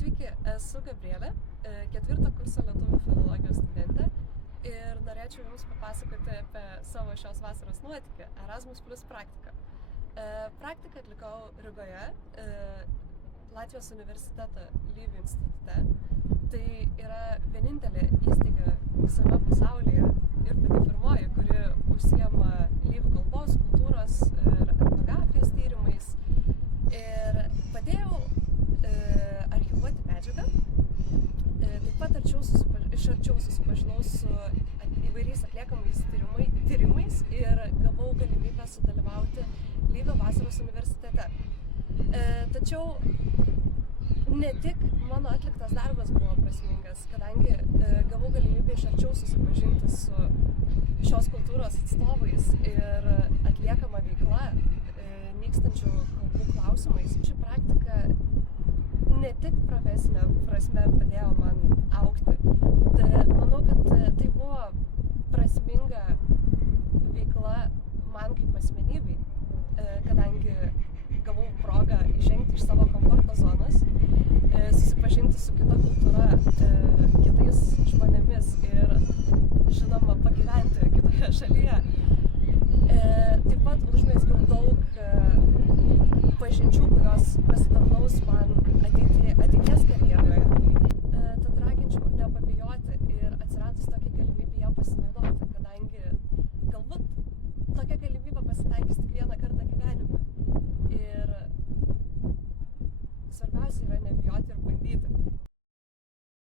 Sveiki, esu Gabrielė, 4 kurso lietuvių filologijos studentė ir norėčiau Jums papasakoti apie savo šios vasaros nuotykį Erasmus Plus praktiką. Praktiką atlikau Rygoje, Latvijos universiteto Lyvių institute. Tai yra vienintelė įstaiga visame pasaulyje ir pati pirmoji, kuri užsiema lyvių kalbos, kultūros ir etnografijos tyrimais. Ir padėjau archyvuoti medžiagą. Taip pat iš arčiau susipažinau su įvairiais atliekamais tyrimais ir gavau galimybę sudalyvauti Lyvių vasaros universitete. Tačiau ne tik mano atliktas darbas buvo prasmingas, kadangi gavau galimybę iš arčiau susipažinti su šios kultūros atstovais ir atliekama veikla nykstančių kalbų klausimais. Ši praktika ne tik profesinė prasme padėjo man augti. Manau, kad tai buvo prasminga veikla man kaip asmenybei, kadangi gavau progą išžengti iš savo komforto zonos, susipažinti su kita kultūra, kitais žmonėmis ir, žinoma, pagyventi kitoje šalyje. Taip pat užmezgiau daug pažinčių, kurios pasitarnaus man ateities karjeroje.